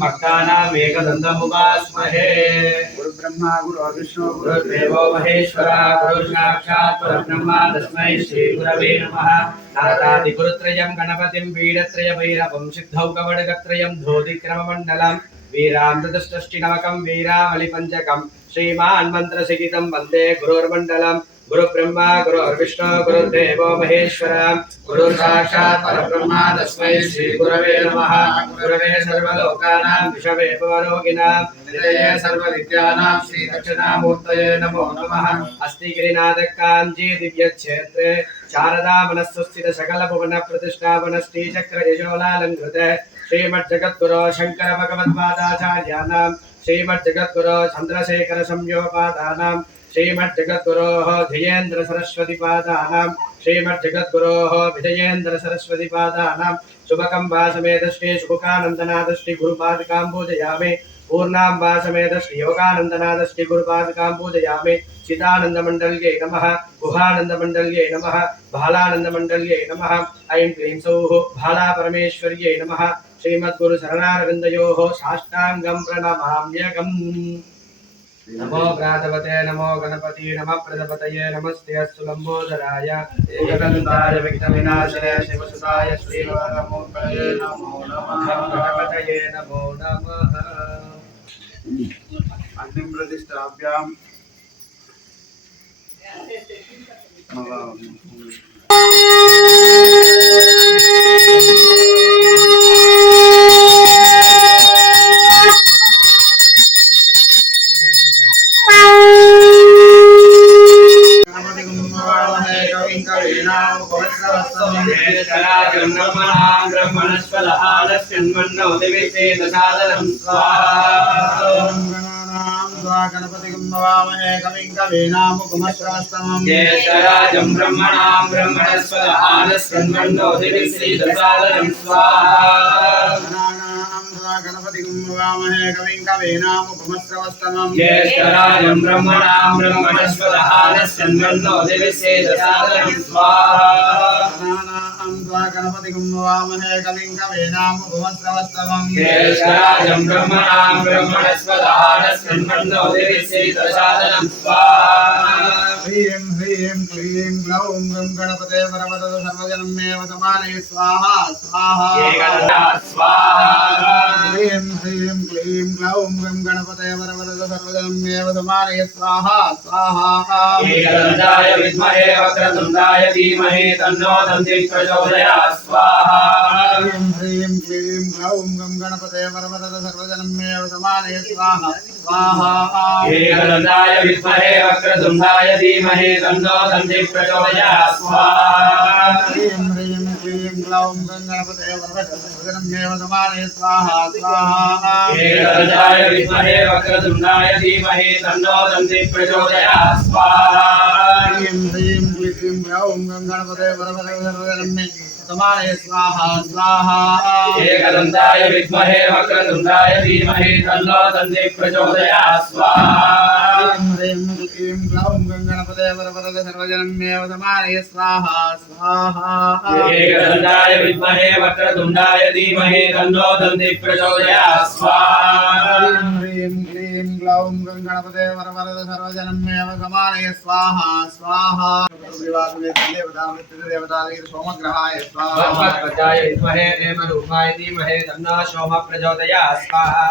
भक्तानाम् एकदन्तमुपास्महे। गुरुब्रह्मा गुरुर्विष्णु गुरुर्देवो महेश्वरः गुरुसाक्षात् परब्रह्म तस्मै श्रीगुरवे नमः। नारदादिगुरुत्रयं गणपतिं पीडत्रयभैरवं सिद्धौकवडगत्रयं धोतिक्रममण्डलं वीरामृतष्टष्टिनवकं वीरावलिपञ्चकं श्रीमान् मन्त्रसिकितं वन्दे गुरुर्मण्डलं। गुरुब्रह्मा गुरुर्विष्णु गुरुर्देवो महेश्वरः गुरुसाक्षात् परब्रह्म तस्मै श्रीगुरवे नमः। गुरवे सर्वलोकानां विषवे भवरोगिणां निधये सर्वविद्यानां श्रीदक्षिणामूर्तये नमो नमः। अस्ति गिरिनाथकाञ्ची दिव्यक्षेत्रे शारदा मनस्वस्थित सकलभुवन प्रतिष्ठापन श्रीचक्रयशोलालङ्कृत श्रीमज्जगद्गुरो शङ्कर भगवत्पादाचार्याणां श्रीमज्जगद्गुरो चन्द्रशेखर संयोपादानां श्रीमज्जगद्गुरोः जयेन्द्र सरस्वती पादानां श्रीमज्जगद्गुरोः विजयेन्द्र सरस्वती पादानां शुभकंबा समेत श्री शुभानंदनाथ श्री गुरुपादकां पूजयामि। पूर्णांबा समेत श्री योगानंदनाथ श्री गुरुपादकां पूजयामि। चिदानंदमंडल्ये नमः गुहानंदमंडल्ये नमः बालानंदमंडल्ये नमः। ऐं क्लीं सौः बाला परमेश्वर्ये नमः। श्रीमद्गुरु शरणारविन्दयोः साष्टांगं प्रणमाम्यहम्। नमो प्रातपते नमो गणपति नमः प्रजापतये नमस्ते अस्तु लंबोदराय एकदन्ताय विघ्नविनाशने शिवसुताय श्रीवरमूर्तये नमो नमः। गणपतये नमो नमः। अग्निं प्रतिष्ठाभ्यां गणपतिं नमामहे कविं कवीनामुपमश्रवस्तमं ज्येष्ठराजं ब्रह्मणां ब्रह्मणस्पदानस्कन्वन्नो दिविश्रीदशादनं स्वाहा। गणपतिं नमामहे कविं कवीनामुपमश्रवस्तमं ज्येष्ठराजं ब्रह्मणां ब्रह्मणस्पदानस्कन्वन्नो दिविश्रीदशादनं स्वाहा। गणपतिं नमामहे कविं कवीनामुपमश्रवस्तमं ज्येष्ठराजं ब्रह्मणां ब्रह्मणस्पदानस्कन्वन्नो दिविश्रीदशादनं स्वाहा। ह्रीं ह्रीं क्लीं ग्लौं गं गणपते वरवरद सर्वजनमेव समाने स्वाहा स्वाहा स्वाहा। ह्रीं ह्रीं क्लीं ग्लौं गं गणपते वरवरद सर्वजनमेव समाने स्वाहा स्वाहा। एकदन्ताय विद्महे वक्रतुण्डाय धीमहि तन्नो दन्तिः प्रचोदयात् स्वाहा। ह्रीं ह्रीं क्लीं ग्लौं गं गणपते वरवरद सर्वजनमेव समाने स्वाहा स्वाहा। एकदन्ताय विद्महे वक्रतुण्डाय धीमहि तन्नो दन्तिः प्रचोदयात् स्वाहा। ह्रीं ह्रीं क्लीं ग्लौं गं गणपते वरवरद सर्वजनमेव समाने स्वाहा स्वाहा। एकदन्ताय विद्महे वक्रतुण्डाय धीमहि तन्नो दन्तिः प्रचोदयात् स्वाहा। ह्रीं ह्रीं क्लीं ग्लौं गं गणपते वरवरद सर्वजनमेव समाने स्वाहा स्वाहा। एकदन्ताय विद्महे वक्रतुण्डाय धीमहि तन्नो दन्तिः प्रचोदयात् स्वाहा। ह्रीं क्लीं ग्लौं गं गणपते वरवरद सर्वजनमेव समाने स्वाहा स्वाहा। एकदन्ताय विद्महे वक्रतुण्डाय धीमहि तन्नो दन्तिः प्रचोदयात् स्वाहा। ह्रीं क्लीं ग्लौं गं गणपते वरवरद सर्वजनमेव समाने स्वाहा स्वाहा। सोमग्रहाय भगवत्पदाय विद्महे देवरूपाय धीमहि तन्नो सोमः प्रचोदयात् स्वाहा।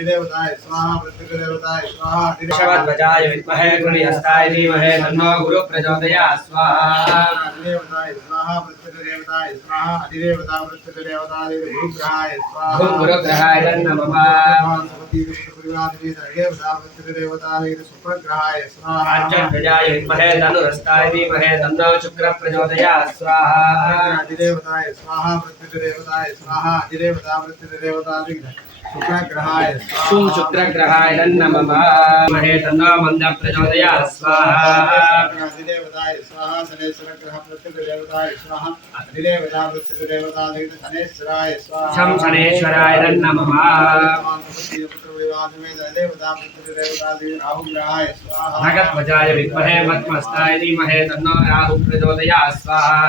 देवताय स्वाहा पृथ्वीदेवताय स्वाहा। वृषभध्वजाय विद्महे गुणिहस्ताय धीमहि तन्नो गुरुः प्रचोदयात् स्वाहा। देवताय स्वाहा पृथ्वीदेवताय स्वाहा। अधिदेवता पृथ्वीदेवताय गुरुग्रहाय स्वाहा। गुरुग्रहाय नमः। देवता पृथ्वीदेवताय शुक्रग्रहाय स्वाहा। पंचध्वजाय विद्महे धनुरस्ताय धीमहि तन्नो शुक्रः प्रचोदयात् स्वाहा। अधिदेवताय स्वाहा पृथ्वीदेवताय स्वाहा। अधिदेवता पृथ्वीदेवताय शुक्रग्रहाय स्वाहा। शुक्रग्रहाय नमः। महे तन्नो मन्दः प्रचोदयात् स्वाहा। अधिदेवताय स्वाहा। शनेश्वरग्रह पृथ्वीदेवताय स्वाहा। अधिदेवता पृथ्वीदेवताय शनेश्वराय स्वाहा। शं शनेश्वराय नमः। भगवत्वजाय विद्महे मध्मस्ताय धीमहि तन्नो राहुः प्रचोदयात् स्वाहा।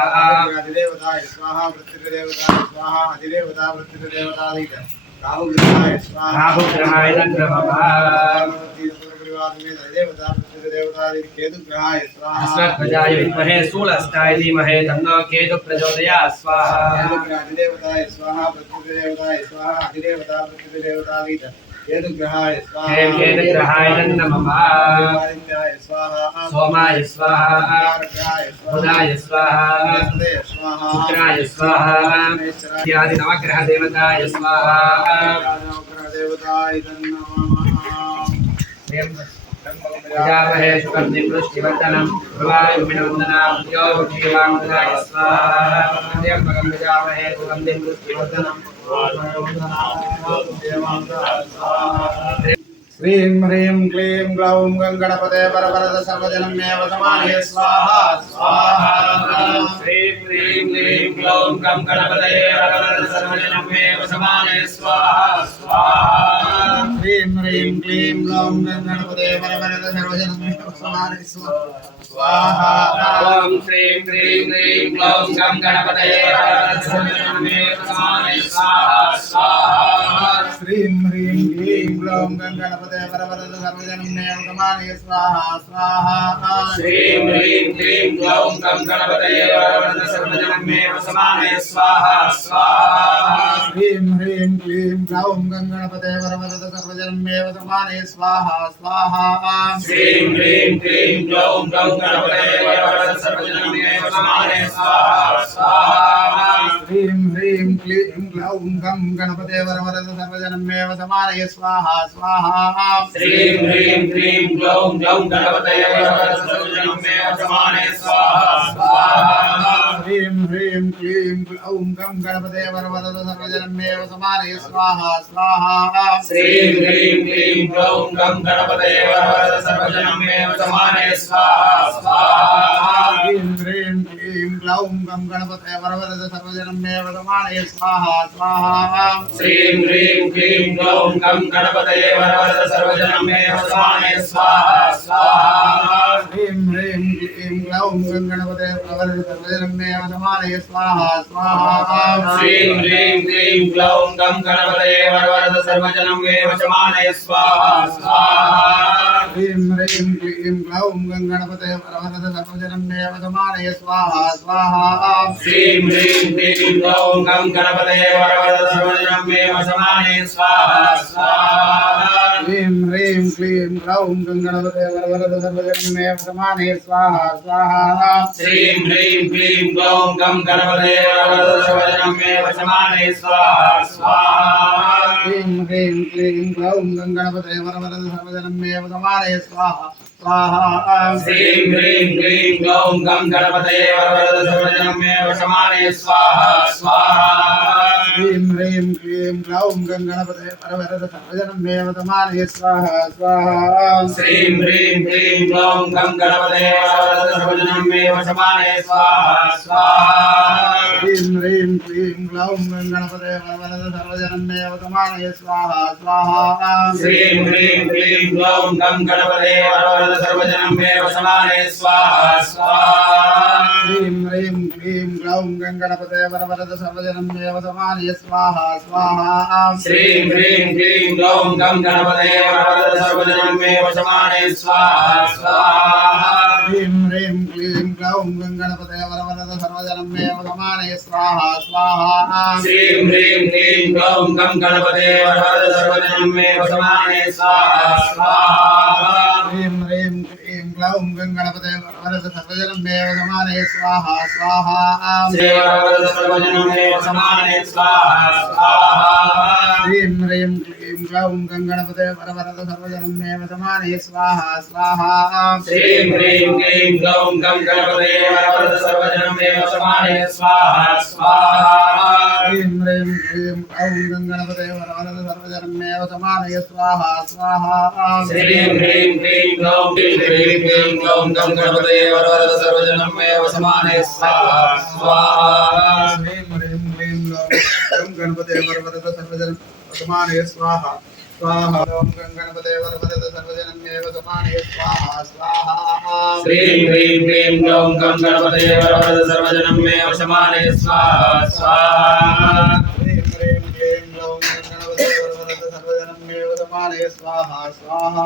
अधिदेवताय स्वाहा पृथ्वीदेवताय स्वाहा। अधिदेवता पृथ्वीदेवताय राहुग्रहाय स्वाहा राहुग्रहाय नमः केतुग्रहाय स्वाहा अस्मद्ध्वजाय विद्महे शूलहस्ताय धीमहि तन्नो केतुः प्रचोदयात् स्वाहा अधिदेवताय स्वाहा पृथ्वीदेवताय स्वाहा अधिदेवता पृथ्वीदेवता केतुग्रहाय स्वाहा केतुग्रहाय नमः आदित्याय स्वाहा सोमाय स्वाहा बुधाय स्वाहा शुक्राय स्वाहा इत्यादि नवग्रह देवताय स्वाहा देवताय प्रजामहे सुगन्धिं पुष्टिवर्धनं ध्रुवायुर्विनवन्दनाभ्यो भक्षीवाङ्गदाय स्वाहा त्र्यम्बकं प्रजामहे सुगन्धिं पुष्टिवर्धनं श्रीं ह्रीं क्लीं ग्लौं गणपते परवरद सर्वजनमेव समाने स्वाहा स्वाहा श्रीं ह्रीं क्लीं ग्लौं गणपते परवरद सर्वजनमेव समाने स्वाहा स्वाहा श्रीं ह्रीं क्लीं ग्लौं गणपते परवरद सर्वजनमेव समाने स्वाहा ॐ श्रीं ह्रीं क्लीं ग्लौं गणपते परवरद सर्वजनमेव समाने स्वाहा स्वाहा श्रीं ह्रीं क्लीं ग्लौं गणपते परवरद सर्वजनमेव समाने स्वाहा स्वाहा श्रीं ह्रीं क्लीं ग्लौं गणपते परवरद सर्वजनमेव समाने स्वाहा स्वाहा श्रीं ह्रीं क्लीं ग्लौं गणपते परवरद सर्वजनमेव समाने स्वाहा स्वाहा श्रीं ह्रीं क्लीं ग्लौं गणपते परवरद सर्वजनमेव समाने स्वाहा स्वाहा श्रीं ह्रीं क्लीं ग्लौं गणपते परवरद सर्वजनमेव समाने स्वाहा स्वाहा श्रीं ह्रीं क्लीं ग्लौं गणपते परवरद सर्वजनमेव समाने स्वाहा स्वाहा श्रीं ह्रीं क्लीं ग्लौं गणपते परवरद सर्वजनमेव समाने स्वाहा स्वाहा श्रीं ह्रीं क्लीं ग्लौं गणपते परवरद सर्वजनमेव समाने स्वाहा स्वाहा श्रीं ह्रीं क्लीं ग्लौं गणपते परवरद सर्वजनमेव समाने स्वाहा स्वाहा श्रीं ह्रीं क्लीं ग्लौं गणपते परवरद सर्वजनमेव समाने स्वाहा स्वाहा श्रीं ह्रीं क्लीं ग्लौं गणपते परवरद सर्वजनमेव समाने स्वाहा स्वाहा श्रीं ह्रीं क्लीं ग्लौं गणपते परवरद सर्वजनमेव समाने स्वाहा स्वाहा श्रीं ह्रीं क्लीं ग्लौं गणपते परवरद सर्वजनमेव समाने स्वाहा स्वाहा श्रीं ह्रीं क्लीं ग्लौं गणपते परवरद सर्वजनमेव समाने स्वाहा स्वाहा श्रीं ह्रीं क्लीं ग्लौं गणपते परवरद सर्वजनमेव समाने स्वाहा स्वाहा श्रीं ह्रीं क्लीं ग्लौं गणपते परवरद सर्वजनमेव समाने स्वाहा स्वाहा श्रीं ह्रीं क्लीं ग्लौं गणपते परवरद सर्वजनमेव समाने स्वाहा स्वाहा श्रीं ह्रीं क्लीं ग्लौं गणपते परवरद सर्वजनमेव समाने स्वाहा स्वाहा श्रीं ह्रीं क्लीं ग्लौं गणपते परवरद सर्वजनमेव समाने स्वाहा स्वाहा श्रीं ह्रीं क्लीं ग्लौं गणपते परवरद सर्वजनमेव समाने स्वाहा स्वाहा श्रीं ह्रीं क्लीं ग्लौं गणपते परवरद सर्वजनमेव समाने स्वाहा स्वाहा श्रीं ह्रीं क्लीं ग्लौं गणपते परवरद सर्वजनमेव समाने स्वाहा स्वाहा श्रीं ह्रीं क्लीं ग्लौं गणपते परवरद सर्वजनमेव समाने स्वाहा स्वाहा श्रीं ह्रीं क्लीं ग्लौं गणपते परवरद सर्वजनमेव समाने स्वाहा स्वाहा श्रीं ह्रीं क्लीं ग्लौं गणपते परवरद सर्वजनमेव समाने स्वाहा स्वाहा श्रीं ह्रीं क्लीं ग्लौं गणपते परवरद सर्वजनमेव समाने स्वाहा स्वाहा श्रीं ह्रीं क्लीं ग्लौं गणपते परवरद सर्वजनमेव समाने स्वाहा स्वाहा श्रीं परवरद सर्वजनमेव समाने स्वाहा स्वाहा श्रीं ह्रीं क्लीं ग्लौं गणपते परवरद सर्वजनमेव समाने स्वाहा स्वाहा श्रीं ह्रीं क्लीं ग्लौं गणपते परवरद सर्वजनमेव समाने स्वाहा स्वाहा श्रीं ह्रीं क्लीं ग्लौं गणपते परवरद सर्वजनमेव समाने स्वाहा स्वाहा श्रीं ह्रीं क्लीं ग्लौं गणपते परवरद सर्वजनमेव समाने स्वाहा स्वाहा श्रीं ह्रीं क्लीं ग्लौं गणपते परवरद सर्वजनमेव समाने स्वाहा स्वाहा ओम गणपते परवरद सर्वजनमेव समाने स्वाहा स्वाहा श्रीं ह्रीं क्लीं ग्लौं गणपते परवरद सर्वजनमेव समाने स्वाहा स्वाहा श्रीं ह्रीं क्लीं ग्लौं गणपते स्वाहा स्वाहा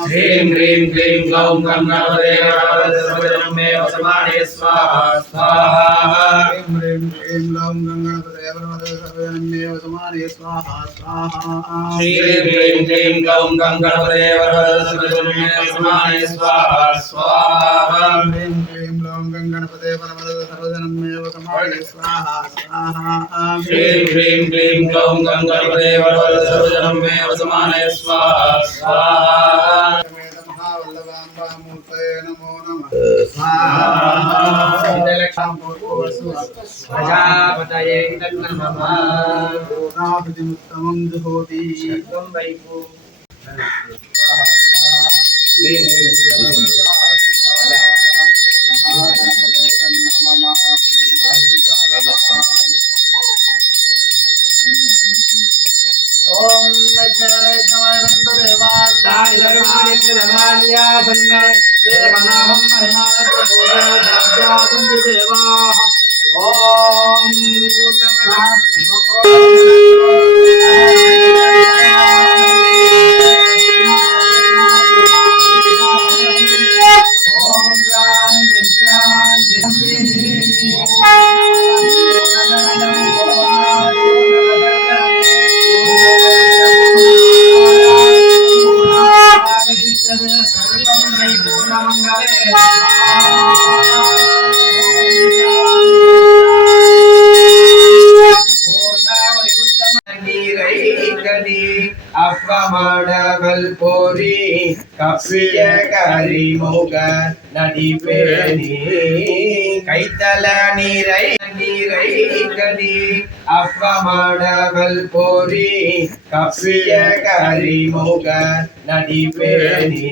ह्रीं ह्रीं क्लीं ग्लौं गं गणपते वरवरद सर्वजनं मे वसमानय स्वाहा स्वाहा ह्रीं ह्रीं क्लीं ग्लौं गं गणपते वरवरद सर्वजनं मे वसमानय स्वाहा स्वाहा ह्रीं ह्रीं क्लीं ग्लौं गं गणपते वरवरद सर्वजनं मे वसमानय स्वाहा स्वाहा ह्रीं क्लीं ग्लौं गं गणपते वरवरद सर्वजनं मे वसमानय स्वाहा स्वाहा ह्रीं ह्रीं क्लीं ग्लौं गं गणपते वरवरद सर्वजनं मे वसमानय स्वाहा स्वाहा महावल्लभाम्बामूर्तये नमो नमः स्वाहा प्रजापतये नमः पूर्णाभिमुत्तमं जुहोति शतं वैभव ಅಪ್ಪಮಾಡಬಲ್ಪೋರಿ ಕಪ್ಪಿಯ ಕರಿಮುಗ ನಡಿಬೇನಿ ಕೈತಲ ನೀರೈ ನೀರೈ ಕನಿ ಅಪ್ಪಮಾಡಬಲ್ಪೋರಿ ಕಪ್ಪಿಯ ಕರಿಮುಗ ನಡಿಬೇನಿ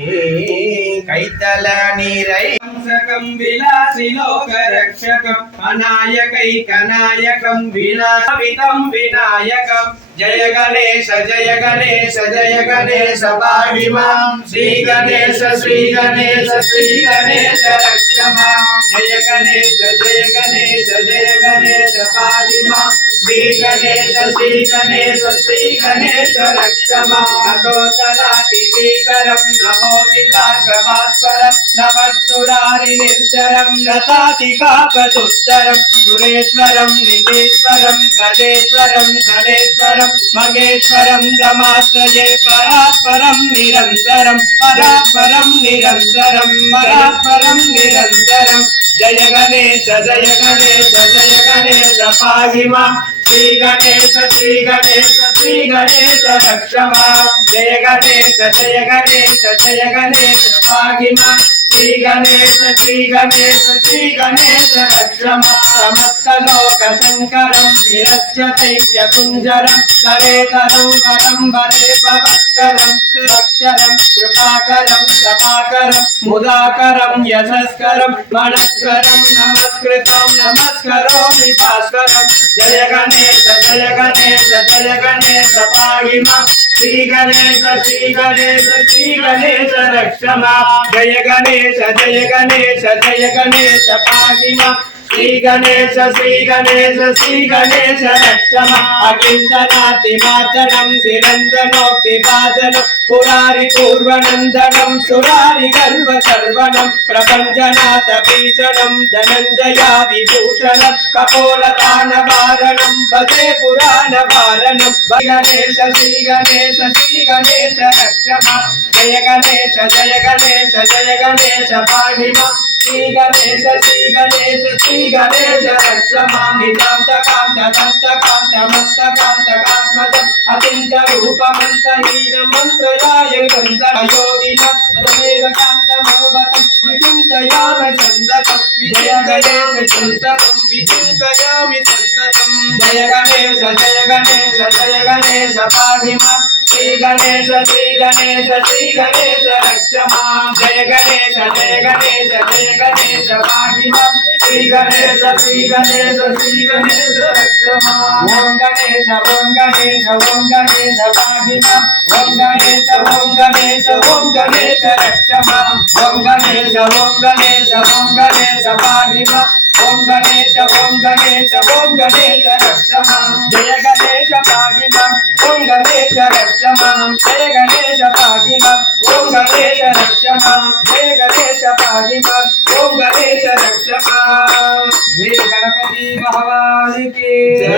ಕೈತಲ ನೀರೈ కంసకం విలాసి లోక రక్షకం అనాయకైకనాయకం వినాశితం వినాయకం జయ గణేశ జయ గణేశ జయ గణేశ పాహి మాం శ్రీ గణేశ శ్రీ గణేశ శ్రీ గణేశ రక్ష మాం జయ గణేశ జయ గణేశ జయ గణేశ పాహి మాం శ్రీ గణేశ శ్రీ గణేశ శ్రీ గణేశ రక్ష మాం నతోతరాతి భీకరం నమోదితాకభాస్వరం నమస్సురారి నిర్జరం నతాతికాపతుత్తరం సురేశ్వరం నిధీశ్వరం గణేశ్వరం గణేశ్వరం మగేశ్వరం గమాశ్రయే పరాత్పరం నిరంతరం పరాత్పరం నిరంతరం పరాత్పరం నిరంతరం జయ గణేశ జయ గణేశ జయ గణేశ పాహి మాం శ్రీ గణేశ శ్రీ గణేశ శ్రీ గణేశ రక్ష మాం జయ గణేశ జయ గణేశ జయ గణేశ పాహి మాం శ్రీ గణేశ శ్రీ గణేశ శ్రీ గణేశ రక్ష మాం సమస్త లోక శంకరం విరచ్య దైత్య కుంజరం కరేతరం వరం వరే భవత్కరం సురక్షరం కృపాకరం క్షమాకరం ముదాకరం యశస్కరం మనస్కరం నమస్కృతం నమస్కరోమి భాస్కరం జయ గణేశ జయ గణేశ జయ గణేశ పాహి మాం శ్రీ గణేశ శ్రీ గణేశ శ్రీ గణేశ రక్ష మాం జయ గణేశ జయ గణేశ జయ గణేశ పాహి మాం శ్రీ గణేశ శ్రీ గణేశ శ్రీ గణేశ రక్ష మాం అకించనాతిమాచనం నిరంజనోక్తి భాజనం పురారి పూర్వనందనం సురారి గర్వ సర్వణం ప్రపంచనాథ భీషణం ధనంజయ విభూషణం కపోల దానవారణం భజే పురాణ వారణం గణేశ శ్రీ గణేశ శ్రీ గణేశ రక్ష మాం జయ గణేశ జయ గణేశ జయ గణేశ పాహి మాం శ్రీ గణేశ శ్రీ గణేశ శ్రీ గణేశ రక్ష మాం నితాంత కాంత దంత కాంత మత్త కాంత కాత్మజం అచింత రూపమంతహీన మంత్రయాయ గంధర యోగిన మదమేవ కాంతమవతం విచింతయామి సంతతం విజయ గణేశ సంతతం విచింతయామి సంతతం జయ గణేశ జయ గణేశ జయ గణేశ పాహి మాం శ్రీ గణేశ శ్రీ గణేశ శ్రీ గణేశ రక్ష మాం జయ గణేశ జయ గణేశ జయ గణేశ పాహి మాం శ్రీ గణేశ శ్రీ గణేశ శ్రీ గణేశ రక్ష మాం ఓం గణేశ ఓం గణేశ ఓం గణేశ పాహి మాం ఓం గణేశ ఓం గణేశ ఓం గణేశ రక్ష మాం ఓం గణేశ ఓం గణేశ ఓం గణేశ పాహి మాం ఓం గణేశ ఓం గణేశ ఓం గణేశ రక్ష మాం జయ గణేశ పాహి మాం ఓం గణేశ రక్ష మాం జయ గణేశ పాహి पाहि माम् ॐ गणेश रक्ष माम् जय गणेश पाहि माम् ॐ गणेश रक्ष माम् जय गणपति भगवान की जय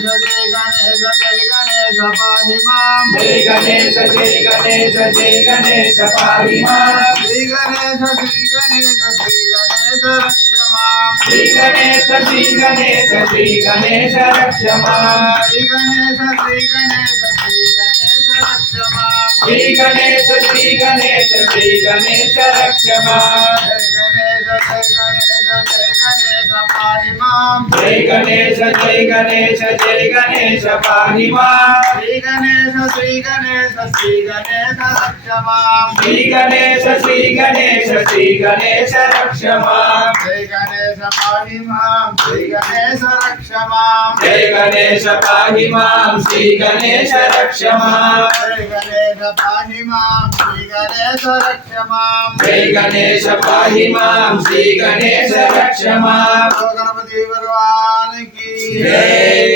जय गणेश पाहि माम् जय गणेश जय गणेश जय गणेश पाहि माम् श्री गणेश रक्ष माम् श्री गणेश श्री गणेश श्री गणेश रक्ष माम् श्री गणेश रक्ष माम् श्री गणेश श्री गणेश श्री गणेश रक्ष माम् जय गणेश पाहि माम् जय गणेश जय गणेश जय गणेश पाहि माम् श्री गणेश रक्ष माम् श्री गणेश श्री गणेश श्री गणेश रक्ष माम् जय गणेश पाहि माम् श्री गणेश रक्ष माम् जय गणेश पाहि माम् श्री गणेश रक्ष माम् जय गणेश पाहि माम् श्री गणेश रक्ष माम् जय गणेश पाहि माम् श्री गणेश रक्ष माम् गणपति भगवान की जय।